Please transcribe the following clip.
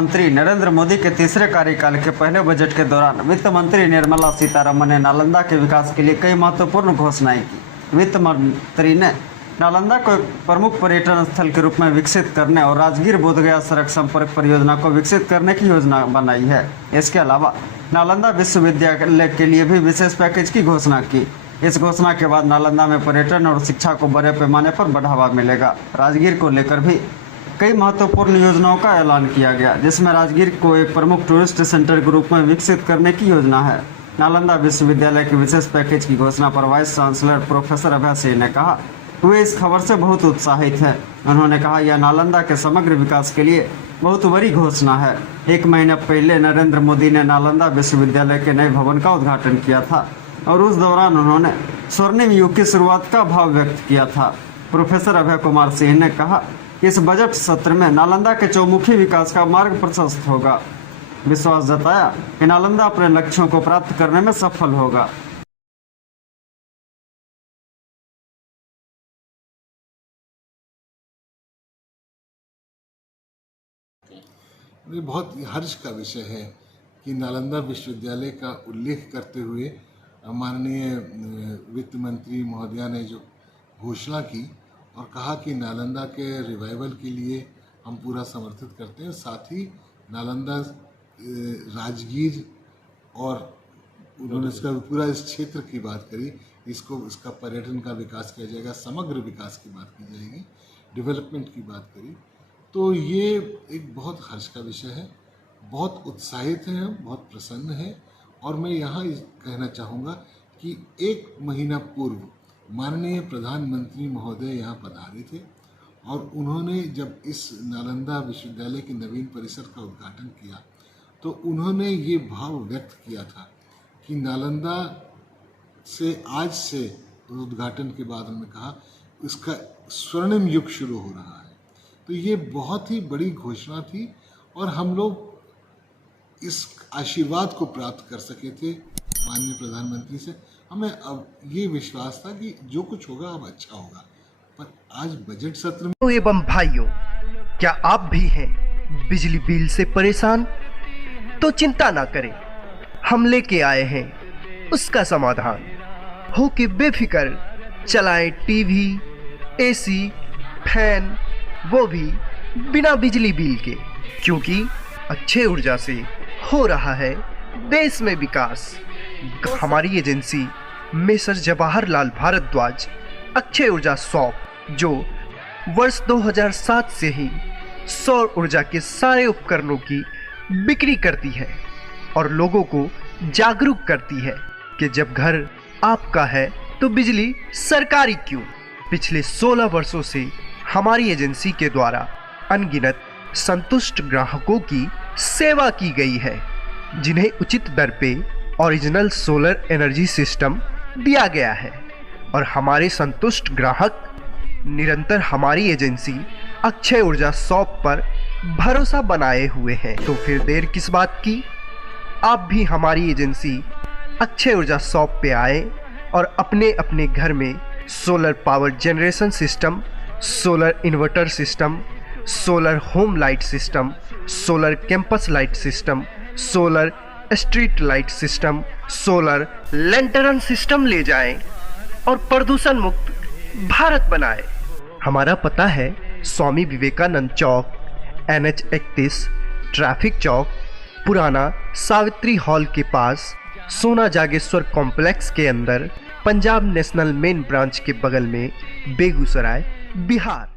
प्रधानमंत्री नरेंद्र मोदी के तीसरे कार्यकाल के पहले बजट के दौरान वित्त मंत्री निर्मला सीतारमण ने नालंदा के विकास के लिए कई महत्वपूर्ण घोषणाएं की। वित्त मंत्री ने नालंदा को एक प्रमुख पर्यटन स्थल के रूप में विकसित करने और राजगीर बोधगया सड़क संपर्क परियोजना को विकसित करने की योजना बनाई है। इसके अलावा नालंदा विश्वविद्यालय के लिए भी विशेष पैकेज की घोषणा की। इस घोषणा के बाद नालंदा में पर्यटन और शिक्षा को बड़े पैमाने पर बढ़ावा मिलेगा। राजगीर को लेकर भी कई महत्वपूर्ण योजनाओं का ऐलान किया गया, जिसमें राजगीर को एक प्रमुख टूरिस्ट सेंटर के रूप में विकसित करने की योजना है। नालंदा विश्वविद्यालय के विशेष पैकेज की घोषणा पर vice chancellor professor Abhay Singh ने कहा वे इस खबर से बहुत उत्साहित हैं। उन्होंने कहा यह नालंदा के समग्र विकास के लिए बहुत बड़ी घोषणा है। एक महीने पहले नरेंद्र मोदी ने नालंदा विश्वविद्यालय के नए भवन का उद्घाटन किया था और उस दौरान उन्होंने स्वर्णिम युग की शुरुआत का भाव व्यक्त किया था। प्रोफेसर अभय कुमार सिंह ने कहा इस बजट सत्र में नालंदा के चौमुखी विकास का मार्ग प्रशस्त होगा। विश्वास जताया कि नालंदा अपने लक्ष्यों को प्राप्त करने में सफल होगा। ये बहुत हर्ष का विषय है कि नालंदा विश्वविद्यालय का उल्लेख करते हुए माननीय वित्त मंत्री महोदया ने जो घोषणा की और कहा कि नालंदा के रिवाइवल के लिए हम पूरा समर्थित करते हैं। साथ ही नालंदा राजगीर और उन्होंने इसका पूरा इस क्षेत्र की बात करी, इसका पर्यटन का विकास किया जाएगा, समग्र विकास की बात की जाएगी, डेवलपमेंट की बात करी। तो ये एक बहुत हर्ष का विषय है, बहुत उत्साहित हैं हम, बहुत प्रसन्न हैं। और मैं यहाँ कहना चाहूँगा कि एक महीना पूर्व माननीय प्रधानमंत्री महोदय यहाँ पधारे थे और उन्होंने जब इस नालंदा विश्वविद्यालय के नवीन परिसर का उद्घाटन किया तो उन्होंने ये भाव व्यक्त किया था कि नालंदा से आज से उद्घाटन के बाद उन्होंने कहा इसका स्वर्णिम युग शुरू हो रहा है। तो ये बहुत ही बड़ी घोषणा थी और हम लोग इस आशीर्वाद को प्राप्त कर सके थे माननीय प्रधानमंत्री से। हमें अब ये विश्वास था कि जो कुछ होगा अब अच्छा होगा। पर आज बजट सत्र में एवं भाइयों, क्या आप भी हैं बिजली बिल से परेशान? तो चिंता ना करें, हम लेके आए हैं उसका समाधान। हो के बेफिक्र चलाएं टीवी, एसी, फैन, वो भी बिना बिजली बिल के, क्योंकि अच्छे ऊर्जा से हो रहा है देश में विकास। हमारी एजेंसी मेसर जवाहरलाल भारद्वाज अक्षय ऊर्जा शॉप, जो वर्ष 2007 से ही सौर ऊर्जा के सारे उपकरणों की बिक्री करती है और लोगों को जागरूक करती है कि जब घर आपका है तो बिजली सरकारी क्यों। पिछले 16 वर्षों से हमारी एजेंसी के द्वारा अनगिनत संतुष्ट ग्राहकों की सेवा की गई है, जिन्हें उचित दर पे ओरिजिनल सोलर एनर्जी सिस्टम दिया गया है और हमारे संतुष्ट ग्राहक निरंतर हमारी एजेंसी अक्षय ऊर्जा शॉप पर भरोसा बनाए हुए हैं। तो फिर देर किस बात की, आप भी हमारी एजेंसी अक्षय ऊर्जा शॉप पे आए और अपने अपने घर में solar power generation system, solar inverter system, solar home light system, solar campus light system, solar street light system, solar lantern system ले जाएं और प्रदूषण मुक्त भारत बनाएं। हमारा पता है स्वामी विवेकानंद चौक, NH 31, ट्रैफिक चौक, पुराना सावित्री हॉल के पास, सोना जागेश्वर कॉम्प्लेक्स के अंदर, पंजाब नेशनल मेन ब्रांच के बगल में, बेगूसराय, बिहार।